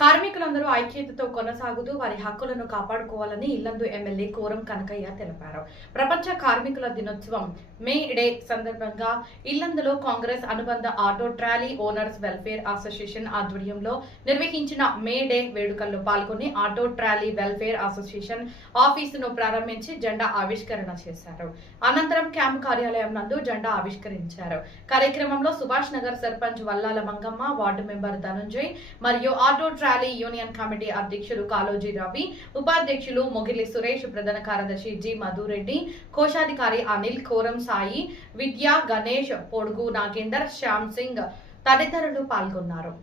కార్మికులందరూ ఐక్యతతో కొనసాగుతూ వారి హక్కులను కాపాడుకోవాలని ఇల్లందు ఎమ్మెల్యే కోరం కనకయ్య తెలిపారు. ప్రపంచ కార్మికుల దినోత్సవం మే డే సందర్భంగా ఇల్లందులో కాంగ్రెస్ అనుబంధ auto trolley owners welfare association ఆధ్వర్యంలో నిర్వహించిన మే డే వేడుకల్లో పాల్గొని ఆటో ట్రాలీ వెల్ఫేర్ అసోసియేషన్ ఆఫీసును ప్రారంభించి జెండా ఆవిష్కరణ చేశారు. అనంతరం క్యాంప్ కార్యాలయం నందు జెండా ఆవిష్కరించారు. కార్యక్రమంలో సుభాష్ నగర్ సర్పంచ్ వల్లాల మంగమ్మ, వార్డు మెంబర్ ధనుంజయ్ మరియు ఆటో ట్రాలీ యూనియన్ కమిటీ అధ్యక్షులు కాలోజీ రవి, ఉపాధ్యక్షులు మొగిలి సురేష్, ప్రధాన కార్యదర్శి జి మధురెడ్డి, కోశాధికారి అనిల్, కోరం సాయి, విద్యా, గణేష్, పొడుగు నాగేందర్, శ్యామ్ సింగ్ తదితరులు పాల్గొన్నారు.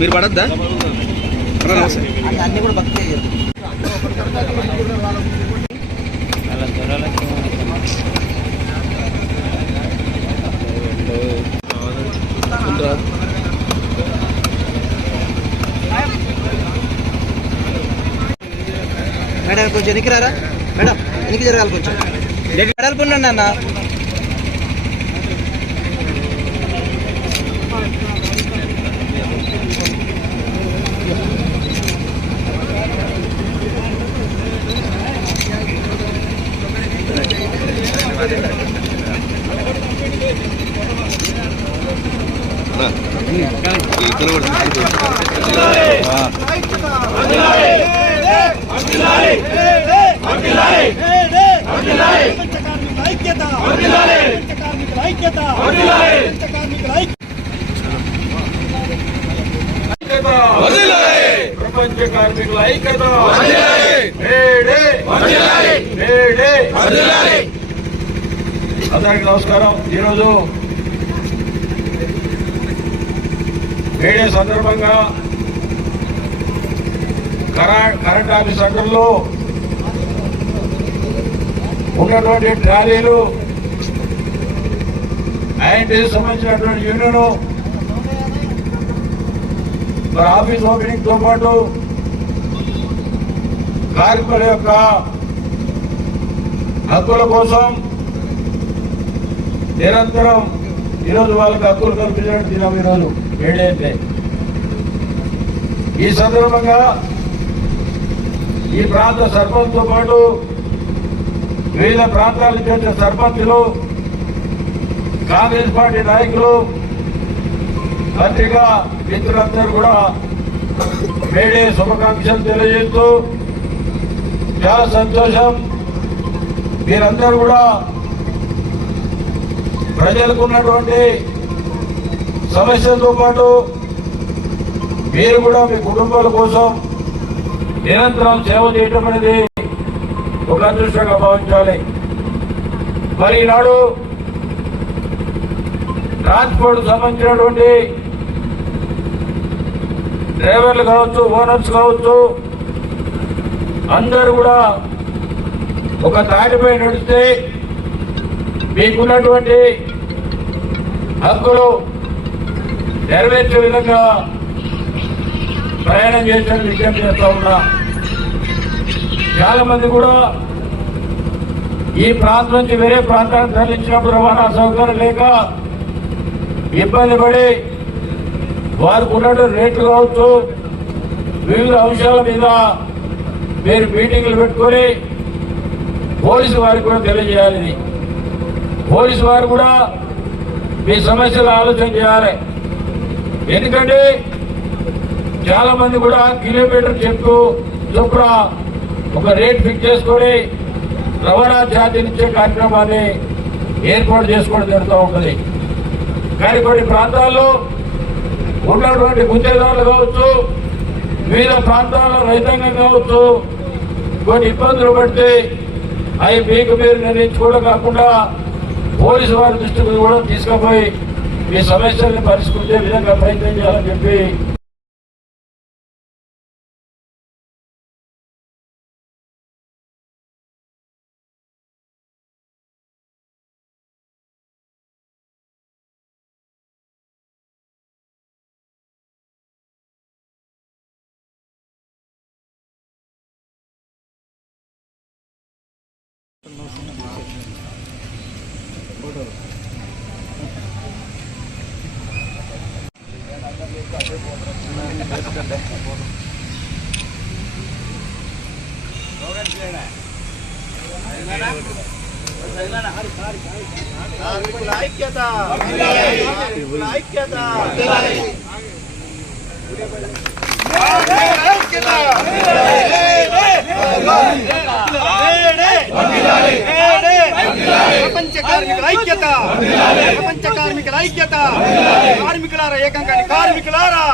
మీరు పడద్దా అన్ని కూడా భక్తి మేడం కొంచెం వెనక్కి రారా మేడం, వెనక్కి జరగాలి కొంచెం వెడల్పుండండి అన్న. ప్రపంచ కార్మికుల ఐక్యత. అందరికీ నమస్కారం. ఈరోజు మేడే సందర్భంగా కరెంట్ ఆఫీస్ సెంటర్లో ఉన్నటువంటి ట్రాలీలు ఐఎన్టీకి సంబంధించినటువంటి యూనియన్ మరి ఆఫీస్ ఓపెనింగ్ తో పాటు కార్మికుల యొక్క హక్కుల కోసం నిరంతరం ఈరోజు వాళ్ళకి హక్కులు కల్పించడం దినం ఈరోజు ఏడైతే. ఈ సందర్భంగా ఈ ప్రాంత సర్పంచ్ తో పాటు వివిధ ప్రాంతాల నుంచి వచ్చిన సర్పంచులు, కాంగ్రెస్ పార్టీ నాయకులు, పత్రికా మిత్రులందరూ కూడా మేడే శుభాకాంక్షలు తెలియజేస్తూ చాలా సంతోషం. మీరందరూ కూడా ప్రజలకు ఉన్నటువంటి సమస్యలతో పాటు మీరు కూడా మీ కుటుంబాల కోసం నిరంతరం సేవ చేయటం అనేది ఒక అదృష్టంగా భావించాలి. మరి ఈనాడు ట్రాన్స్పోర్ట్ సంబంధించినటువంటి డ్రైవర్లు కావచ్చు, ఓనర్స్ కావచ్చు, అందరూ కూడా ఒక తాటిపై నడిస్తే మీకున్నటువంటి హక్కులు నెరవేర్చే విధంగా ప్రయాణం చేసేందుకు విజ్ఞప్తి చేస్తా ఉన్నా. చాలా మంది కూడా ఈ ప్రాంతం నుంచి వేరే ప్రాంతానికి తరలించినప్పుడు రవాణా సౌకర్యం లేక ఇబ్బంది పడి వారికి ఉన్నటువంటి రేట్లు కావచ్చు, వివిధ అంశాల మీద మీరు మీటింగ్లు పెట్టుకొని పోలీసు వారికి కూడా తెలియజేయాలి. పోలీసు వారు కూడా మీ సమస్యలు ఆలోచన చేయాలి. ఎందుకంటే చాలా మంది కూడా కిలోమీటర్ చొప్పున ఒక రేట్ ఫిక్స్ చేసుకొని రవాణా ఛార్జీలు ఇచ్చే కార్యక్రమాన్ని ఏర్పాటు చేసుకోవడం జరుగుతూ ఉంటుంది. కానీ కొన్ని ప్రాంతాల్లో ఉన్నటువంటి గుత్తేదారులు కావచ్చు, వివిధ ప్రాంతాల రైతాంగం కావచ్చు, కొన్ని ఇబ్బందులు పడితే అవి మీకు మీరు నిర్ణయించుకోవడం కాకుండా పోలీసు వారి దృష్టికి కూడా తీసుకుపోయి మీ సమస్యల్ని పరిష్కరించే విధంగా ప్రయత్నం చేయాలని చెప్పి ప్రపంచ కార్మికుల ఐక్యత, ప్రపంచ కార్మికుల ఐక్యత, కార్మికులారా ఏకంగా, కార్మికులారా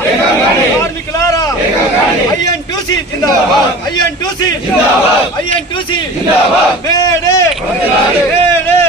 కార్మికులారా ఐఎన్టీసీ జిందాబాద్, ఐఎన్టీసీ జిందాబాద్, ఐఎన్టీసీ జిందాబాద్, మేడే మేడే.